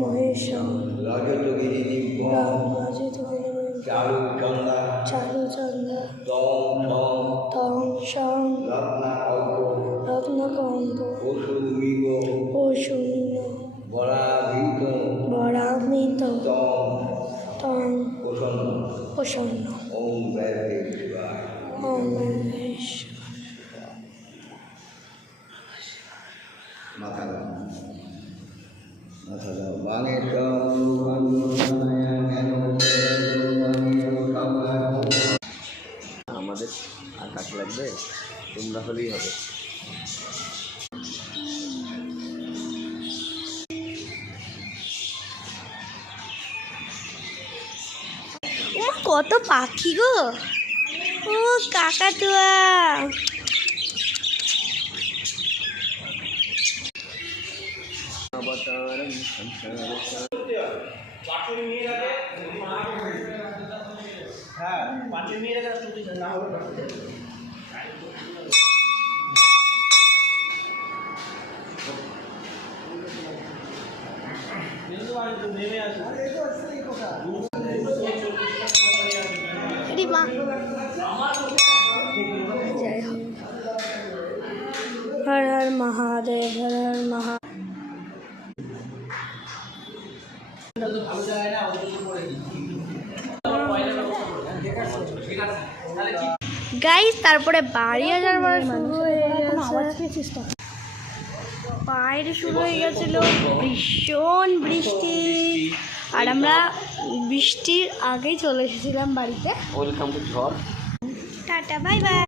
মহেশম রজতগিরি চারুচন্দা তং song রত্নকম্প পশুমিগ বরাভৃত তং প্রসন্ন। ওম আমাদের আর কাজ লাগবে, তোমরা হলেই হবে। কত পাখি গো, ও কাকাতুয়া। हर हर महादेव, हर हर महा। গাইস তারপরে বাড়ি আসার পরে বাইরে শুরু হয়ে গেছিল ভীষণ বৃষ্টি, আর আমরা বৃষ্টির আগেই চলে এসেছিলাম বাড়িতে। ওয়েলকাম টু ঝড়। Tata bye bye.